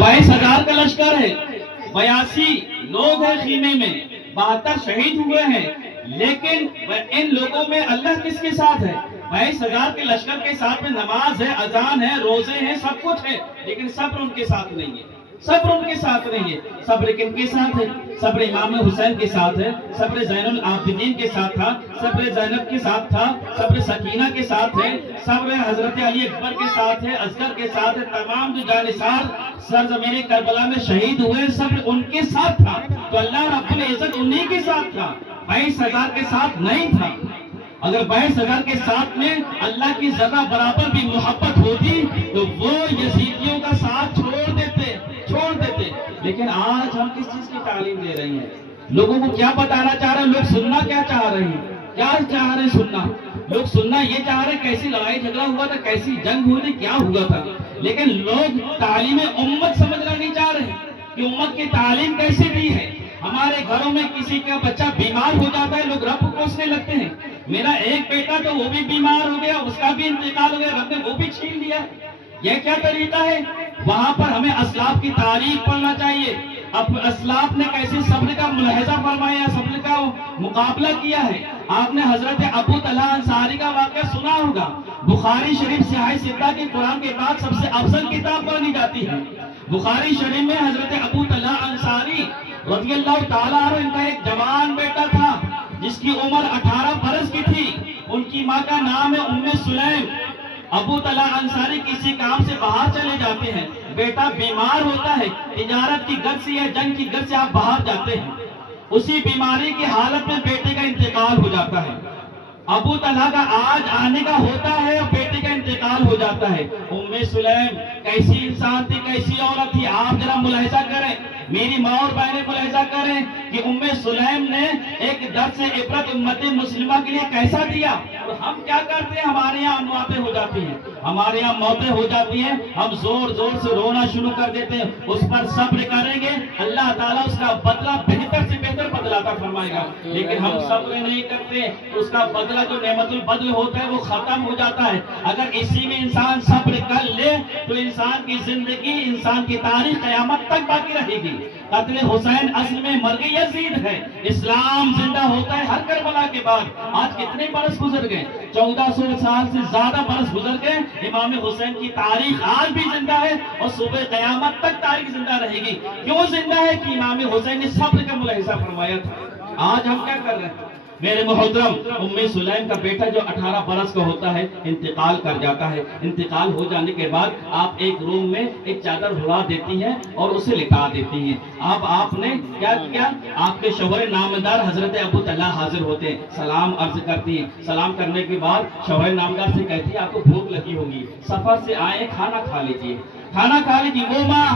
22,000 کا لشکر ہے، 82 لوگ ہیں خیمے میں، 72 شہید ہوئے ہیں، لیکن ان لوگوں میں اللہ کس کے ساتھ ہے؟ 22,000 کے لشکر کے ساتھ میں نماز ہے، اذان ہے، روزے ہیں، سب کچھ ہے، لیکن صبر ان کے ساتھ نہیں ہے، صبر ان کے ساتھ نہیں ہے۔ صبر کن کے ساتھ ہے؟ صبر امام حسین کے ساتھ ہے، صبر زین العابدین کے ساتھ تھا، صبر زینب کے ساتھ تھا، صبر سکینہ کے ساتھ ہے، صبر حضرت علی اکبر کے ساتھ ہے، اصغر کے ساتھ ہے، تمام جو جانثار سرزمین کربلا میں شہید ہوئے صبر ان کے ساتھ تھا۔ تو اللہ رب العزت انہی کے ساتھ تھا، 22,000 کے ساتھ نہیں تھا۔ اگر 22,000 کے ساتھ میں اللہ کی ذرہ برابر بھی محبت ہوتی تو وہ یزیدیوں کا ساتھ چھوڑ دیتے۔ لیکن آج ہم کس چیز کی تعلیم دے رہے ہیں؟ لوگوں کو کیا بتانا چاہ رہے ہیں؟ لوگ سننا کیا چاہ رہے ہیں؟ کیا چاہ رہے ہیں سننا؟ لوگ سننا یہ چاہ رہے ہیں کیسی لڑائی جھگڑا ہوا تھا، کیسی جنگ ہوئی تھی، کیا ہوا تھا، لیکن لوگ تعلیم امت سمجھنا نہیں چاہ رہے کہ امت کی تعلیم کیسے دی ہے۔ ہمارے گھروں میں کسی کا بچہ بیمار ہو جاتا ہے، لوگ رب کو کوسنے لگتے ہیں، میرا ایک بیٹا تو وہ بھی بیمار ہو گیا، اس کا بھی انتقال ہو گیا، رب نے وہ بھی چھین لیا۔ یہ کیا طریقہ ہے؟ وہاں پر ہمیں اسلاف کی تاریخ پڑھنا چاہیے۔ اب اسلاف نے کیسے صبر کا ملاحظہ فرمایا، صبر کا مقابلہ کیا ہے۔ آپ نے حضرت ابو طلحہ انصاری کا واقعہ سنا ہوگا۔ بخاری شریف سیاہ ستہ کی قرآن کے بعد سب سے افضل کتاب مانی جاتی ہے۔ بخاری شریف میں حضرت ابو طلحہ انصاری رضی اللہ تعالیٰ عنہ، ان کا ایک جوان بیٹا تھا جس کی عمر 18 برس کی تھی۔ ان کی ماں کا نام ہے ام سلیم۔ ابو طلحہ انصاری کسی کام سے باہر چلے جاتے ہیں، بیٹا بیمار ہوتا ہے، تجارت کی غرض سے یا جنگ کی غرض سے آپ باہر جاتے ہیں، اسی بیماری کی حالت میں بیٹے کا انتقال ہو جاتا ہے۔ ابو طلحہ کا آج آنے کا ہوتا ہے اور بیٹے کا انتقال ہو جاتا ہے۔ ام سلیم کیسی انسان تھی، کیسی عورت تھی، آپ ذرا ملاحظہ کریں، میری ماں اور بہنیں ملاحظہ کریں کہ ام سلیم نے ایک درس عبرت امت مسلمہ کے لیے کیسا دیا۔ اور ہم کیا کرتے ہیں؟ ہمارے یہاں موتیں ہو جاتی ہیں، ہمارے یہاں موتیں ہو جاتی ہیں، ہم زور زور سے رونا شروع کر دیتے ہیں۔ اس پر صبر کریں گے، اللہ تعالیٰ اس کا بدلہ بہتر سے بہتر بدلہ عطا فرمائے گا، لیکن ہم صبر نہیں کرتے، اس کا بدلہ جو نعمت البدل ہوتا ہے وہ ختم ہو جاتا ہے۔ اگر اسی میں انسان صبر کر لے تو انسان کی زندگی، انسان کی تاریخ قیامت تک باقی رہے گی۔ قتل حسین اصل میں مرگ یزید ہے، اسلام زندہ ہوتا ہے ہر کربلا کے بعد۔ آج کتنے برس گزر گئے؟ 1400 سال سے زیادہ برس گزر گئے، امام حسین کی تاریخ آج بھی زندہ ہے اور صبح قیامت تک تاریخ زندہ رہے گی۔ کیوں زندہ ہے؟ کہ امام حسین نے صبر کا ملاحظہ فرمایا تھا۔ آج ہم کیا کر رہے ہیں؟ میرے محترم، ام سلیم کا بیٹا جو 18 برس کا ہوتا ہے انتقال کر جاتا ہے۔ انتقال ہو جانے کے بعد آپ ایک روم میں ایک چادر اڑا دیتی ہیں اور اسے لٹا دیتی ہیں۔ اب آپ نے کیا کیا؟ آپ کے شوہر نامدار حضرت ابو طلحہ حاضر ہوتے ہیں، سلام عرض کرتی ہیں، سلام کرنے کے بعد شوہر نامدار سے کہتی ہے آپ کو بھوک لگی ہوگی، سفر سے آئے کھانا کھا لیجیے، کھانا کھا لیجیے۔ وہ ماں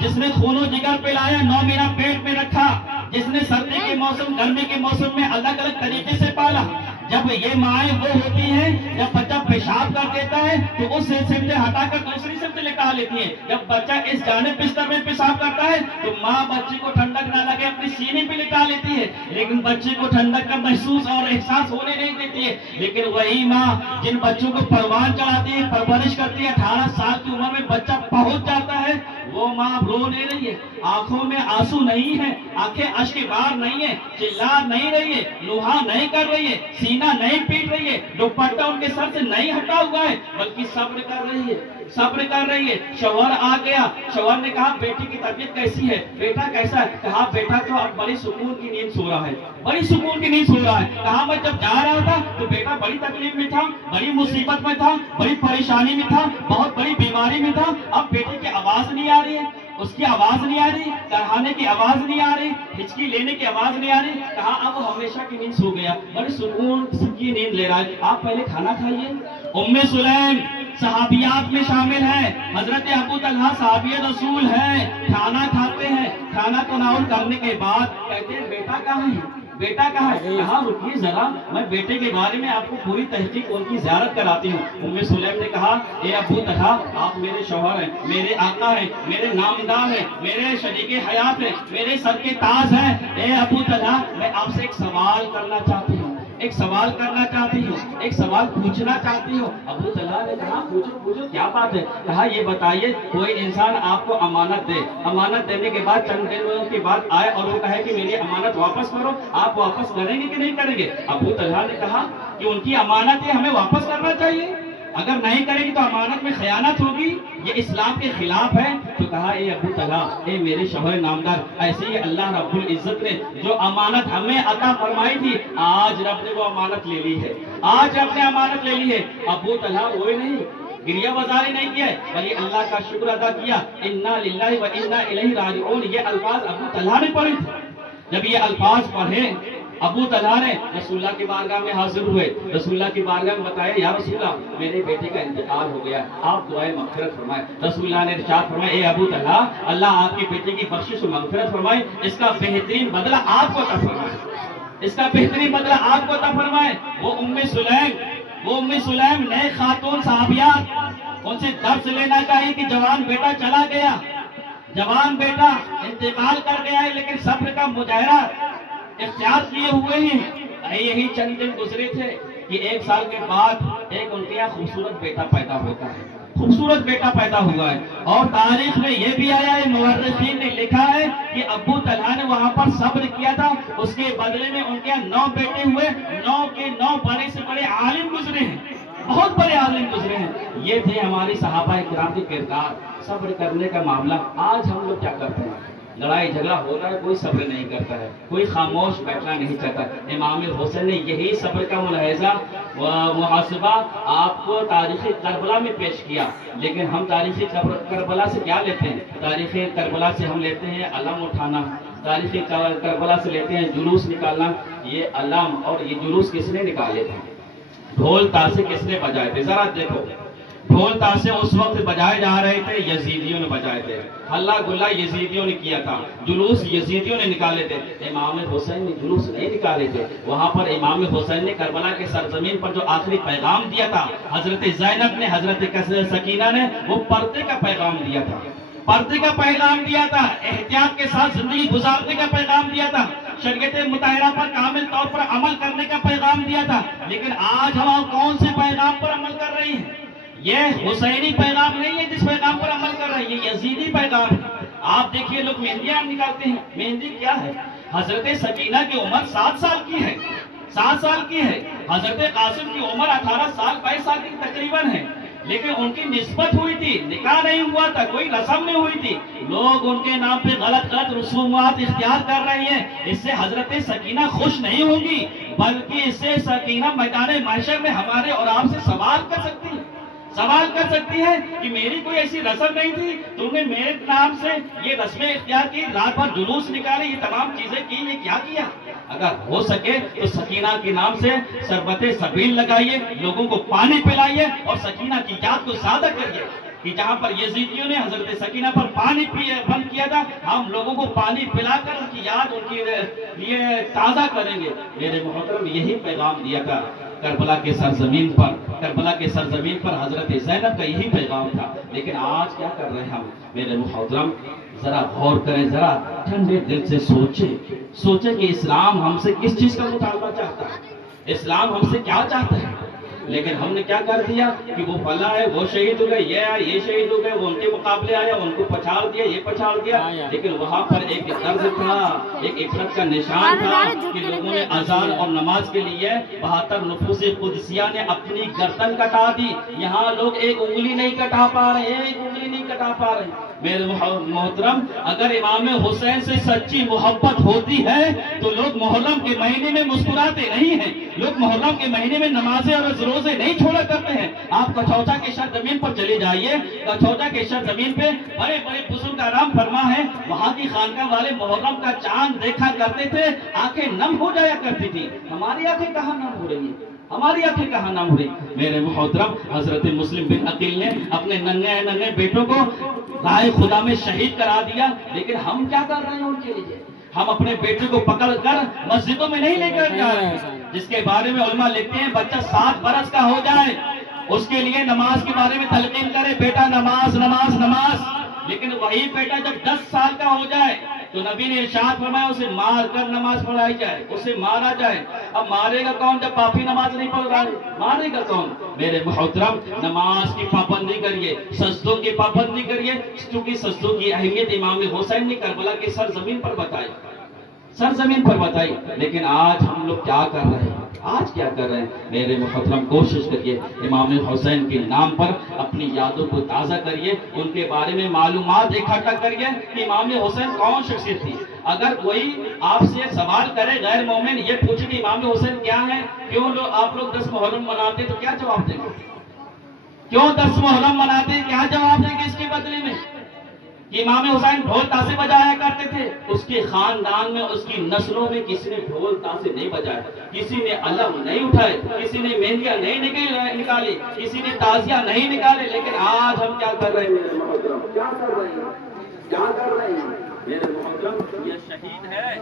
جس نے خون و جگر پلایا، 9 مہینہ پیٹ میں رکھا، جس نے سردی کے موسم، گرمی کے موسم میں الگ الگ طریقے سے پالا، جب یہ مائیں وہ ہوتی ہیں جب بچہ پیشاب کر دیتا ہے تو اس سمت سے ہٹا کر دوسری سمت لٹا لیتی ہیں۔ جب بچہ اس جانب بستر میں پیشاب کرتا ہے تو ماں بچے کو ٹھنڈک نہ لگے اپنی سینے پہ لٹا لیتی ہے، لیکن بچے کو ٹھنڈک کا محسوس اور احساس ہونے نہیں دیتی ہے۔ لیکن وہی ماں جن بچوں کو پروان چڑھاتی ہے، پرورش کرتی ہے، 18 سال کی عمر میں بچہ پہنچ جاتا ہے، وہ ماں رو نہیں رہی ہے، آنکھوں میں آنسو نہیں ہے، آنکھیں اشک بار نہیں ہے، چلا نہیں رہی ہے، لوہا نہیں کر رہی ہے، سینہ نہیں پیٹ رہی ہے، دوپٹہ ان کے سر سے نہیں ہٹا ہوا ہے، بلکہ صبر کر رہی ہے، صبر کر رہی ہے۔ شوہر آ گیا، شوہر نے کہا بیٹی کی طبیعت کیسی ہے؟ بیٹا کیسا ہے؟ کہا بیٹا تو اب بڑی سکون کی نیند سو رہا ہے، بڑی سکون کی نیند سو رہا ہے۔ کہا میں جب جا رہا تھا تو بیٹا بڑی تکلیف میں تھا، بڑی مصیبت میں تھا، بڑی پریشانی میں تھا، بہت بڑی بیماری میں تھا، اب بیٹے کی آواز نہیں آ رہی ہے، اس کی آواز نہیں آ رہی، کہانے کی آواز نہیں آ رہی، ہچکی لینے کی آواز نہیں آ رہی۔ کہا اب ہمیشہ کی نیند سو گیا، بڑی سکون کی نیند لے رہا ہے، آپ پہلے کھانا کھائیے۔ ام سلیم صحابیات میں شامل ہے، حضرت ابو طلحہ صحابی رسول ہے، کھانا کھاتے ہیں، کھانا تناول کرنے کے بعد کہتے ہیں بیٹا کہاں ہے؟ بیٹا کہاں ہے؟ کہا رکیے ذرا، میں بیٹے کے بارے میں آپ کو پوری تحقیق ان کی زیارت کراتی ہوں۔ ام سلیم نے کہا اے ابو طلحہ آپ میرے شوہر ہیں، میرے آقا ہیں، میرے نامدار ہیں، میرے شریک حیات ہیں، میرے سر کے تاج ہیں، اے ابو طلحہ میں آپ سے ایک سوال کرنا چاہتی ہوں، ایک سوال کرنا چاہتی ہوں، ایک سوال پوچھنا چاہتی ہوں۔ ابو طلحہ نے کہا پوچھو پوچھو کیا بات ہے؟ کہا یہ بتائیے کوئی انسان آپ کو امانت دے، امانت دینے کے بعد چند دنوں کے بعد آئے اور وہ کہے کہ میری امانت واپس کرو، آپ واپس کریں گے کہ نہیں کریں گے؟ ابو طلحہ نے کہا کہ ان کی امانت ہے ہمیں واپس کرنا چاہیے، اگر نہیں کریں گے تو امانت میں خیانت ہوگی، یہ اسلام کے خلاف ہے۔ تو کہا اے ابو طلحہ، اے میرے شوہر نامدار، ایسے ہی اللہ رب العزت نے جو امانت ہمیں عطا فرمائی تھی، آج رب نے وہ امانت لے لی ہے، آج رب نے امانت لے لی ہے۔ ابو طلحہ روئے نہیں، گریہ بازاری نہیں کیا، بلکہ اللہ کا شکر ادا کیا۔ انا للہ و انا الیہ راجعون، یہ الفاظ ابو طلحہ نے پڑھے تھے۔ جب یہ الفاظ پڑھے ابو طلحہ نے رسول اللہ کی بارگاہ میں حاضر ہوئے، رسول اللہ کی بارگاہ میں بتایا یا رسول اللہ میرے بیٹے کا انتقال ہو گیا، آپ دعائے مغفرت فرمائے۔ رسول اللہ نے ارشاد فرمایا اے ابو طلحہ، اللہ آپ کے بیٹے کی بخشش و مغفرت فرمائے، اس کا بہترین بدلہ آپ کو عطا فرمائے، اس کا بہترین بدلہ آپ کو عطا فرمائے۔ وہ ام سلیم نئے خاتون صحابیات، ان سے درس لینا چاہیے کہ جوان بیٹا چلا گیا، جوان بیٹا انتقال کر گیا ہے، لیکن صبر کا مظاہرہ اختیار کیے ہوئے ہیں۔ یہی چند دن گزرے تھے کہ 1 سال کے بعد ایک ان کے یہاں خوبصورت بیٹا پیدا ہوتا ہے، خوبصورت بیٹا پیدا ہوا ہے، اور تاریخ میں یہ بھی آیا ہے، مورخین نے لکھا ہے کہ ابو طلحہ نے وہاں پر صبر کیا تھا، اس کے بدلے میں ان کے یہاں 9 بیٹے ہوئے، 9 کے 9 بڑے سے بڑے عالم گزرے ہیں، بہت بڑے عالم گزرے ہیں۔ یہ تھے ہماری صحابہ کرام کے کردار، صبر کرنے کا معاملہ۔ آج ہم لوگ کیا کرتے ہیں؟ لڑائی جھگڑا ہو رہا ہے، کوئی صبر نہیں کرتا ہے، کوئی خاموش بیٹھنا نہیں چاہتا۔ امام حسین نے یہی صبر کا ملاحظہ و محاسبہ آپ کو تاریخ کربلا میں پیش کیا، لیکن ہم تاریخ کربلا سے کیا لیتے ہیں؟ تاریخ کربلا سے ہم لیتے ہیں علم اٹھانا، تاریخ کربلا سے لیتے ہیں جلوس نکالنا۔ یہ علم اور یہ جلوس کس نے نکالے تھے؟ ڈھول تاشے کس نے بجائے تھے؟ ذرا دیکھو، ڈھول تاشے اس وقت بجائے جا رہے تھے، یزیدیوں نے بجائے تھے، ہلا گلا یزیدیوں نے کیا تھا، جلوس یزیدیوں نے نکالے تھے۔ امام حسین نے جلوس نہیں نکالے تھے، وہاں پر امام حسین نے کربلا کے سرزمین پر جو آخری پیغام دیا تھا، حضرت زینب نے، حضرت سکینہ نے، وہ پردے کا پیغام دیا تھا، پردے کا پیغام دیا تھا، احتیاط کے ساتھ زندگی گزارنے کا پیغام دیا تھا، شریعت مطہرہ پر کامل طور پر عمل کرنے کا پیغام دیا تھا۔ لیکن آج ہم کون سے پیغام پر عمل کر رہے ہیں؟ یہ حسینی پیغام نہیں ہے جس پیغام پر عمل کر رہے ہیں، یہ یزیدی پیغام ہے۔ آپ دیکھیے لوگ مہندیاں نکالتے ہیں، مہندی کیا ہے؟ حضرت سکینہ کی عمر 7 سال کی ہے، 7 سال کی ہے، حضرت قاسم کی عمر 18 سال 22 سال کی تقریباً ہے، لیکن ان کی نسبت ہوئی تھی، نکاح نہیں ہوا تھا، کوئی رسم نہیں ہوئی تھی، لوگ ان کے نام پہ غلط رسومات اختیار کر رہے ہیں۔ اس سے حضرت سکینہ خوش نہیں ہوگی، بلکہ اس سے سکینہ میدان محشر میں ہمارے اور آپ سے سوال کر سکتی ہے، سوال کر سکتی ہے کہ میری کوئی ایسی رسم نہیں تھی، تم نے میرے نام سے یہ رسمیں اختیار کی، رات بھر جلوس نکالے، یہ تمام چیزیں کی، یہ کیا کیا؟ اگر ہو سکے تو سکینہ کے نام سے شربت سبیل لگائیے، لوگوں کو پانی پلائیے اور سکینہ کی یاد کو زیادہ کریے، کہ جہاں پر یزیدیوں نے حضرت سکینہ پر پانی بند کیا تھا، ہم لوگوں کو پانی پلا کر ان کی یاد ان کے لیے تازہ کریں گے۔ میرے محترم یہی پیغام دیا تھا کربلا کے سرزمین پر، کربلا کے سرزمین پر حضرت زینب کا یہی پیغام تھا۔ لیکن آج کیا کر رہے ہیں ہم؟ میرے محترم ذرا غور کریں، ذرا ٹھنڈے دل سے سوچیں کہ اسلام ہم سے کس چیز کا مطالبہ چاہتا ہے، اسلام ہم سے کیا چاہتا ہے۔ لیکن ہم نے کیا کر دیا کہ وہ فلاں ہے وہ شہید ہو گئے، یہ شہید ہو گئے، وہ ان کے مقابلے آیا، ان کو پچھاڑ دیا، یہ پچھاڑ دیا۔ لیکن وہاں پر ایک طرز تھا، ایک عبرت کا نشان تھا کہ لوگوں نے اذان اور نماز کے لیے 72 نفوس قدسیہ نے اپنی گردن کٹا دی۔ یہاں لوگ ایک انگلی نہیں کٹا پا رہے، ایک انگلی نہیں کٹا پا رہے۔ میرے محترم اگر امام حسین سے سچی محبت ہوتی ہے تو لوگ محرم کے مہینے میں مسکراتے نہیں ہیں، لوگ محرم کے مہینے میں نمازیں اور روزے نہیں چھوڑا کرتے ہیں۔ آپ کچھوچا کے سرزمین پر چلے جائیے، کچھوچا کے سرزمین پہ بڑے بڑے بزرگ آرام فرما ہے، وہاں کی خانقاہ والے محرم کا چاند دیکھا کرتے تھے، آنکھیں نم ہو جایا کرتی تھی۔ ہماری آنکھیں کہاں نم ہو رہی ہیں؟ ہماری آنکھیں کہاں نم ہو رہی؟ میرے محترم حضرت مسلم بن عقیل نے اپنے ننھے بیٹوں کو راہ خدا میں شہید کرا دیا، لیکن ہم کیا کر رہے ہیں ان کے لیے؟ ہم اپنے بیٹے کو پکڑ کر مسجدوں میں نہیں لے کر جا رہے ہیں، جس کے بارے میں علماء لکھتے ہیں بچہ 7 برس کا ہو جائے اس کے لیے نماز کے بارے میں تلقین کرے، بیٹا نماز نماز نماز، لیکن وہی بیٹا جب 10 سال کا ہو جائے تو نبی نے ارشاد فرمایا اسے مار کر نماز پڑھائی جائے، اسے مارا جائے۔ اب مارے گا کون جب پاپی نماز نہیں پڑھ رہا ہے؟ مارے گا کون؟ میرے محترم، نماز کی پابندی کریے، سجدوں کی پابندی کریے، کیونکہ سجدوں کی اہمیت امام حسین نے کربلا کی سرزمین پر بتائی، سرزمین پر بتائی۔ لیکن آج ہم لوگ کیا کر رہے ہیں؟ آج کیا کر رہے ہیں؟ میرے محترم کوشش کریے امام حسین کے نام پر اپنی یادوں کو تازہ کریے، ان کے بارے میں معلومات اکٹھا کریے کہ امام حسین کون شخصیت تھی۔ اگر کوئی آپ سے سوال کرے غیر مومن، یہ پوچھے کہ امام حسین کیا ہے، کیوں آپ لوگ 10 محرم مناتے، تو کیا جواب دیں گے؟ کیوں 10 محرم مناتے، کیا جواب دیں گے اس کے بدلے میں؟ کہ امام حسین ڈھول تاسے بجایا کرتے تھے، اس کے خاندان میں، اس کی نسلوں میں کسی نے ڈھول تاسے نہیں بجائے، کسی نے علم نہیں اٹھائے، کسی نے مہندیاں نہیں نکالی، کسی نے تازیہ نہیں نکالے۔ لیکن آج ہم کیا کر رہے ہیں میرے محترم؟ کیا کر رہے ہیں؟ کیا کر رہے ہیں میرے محترم؟ یہ شہید ہے۔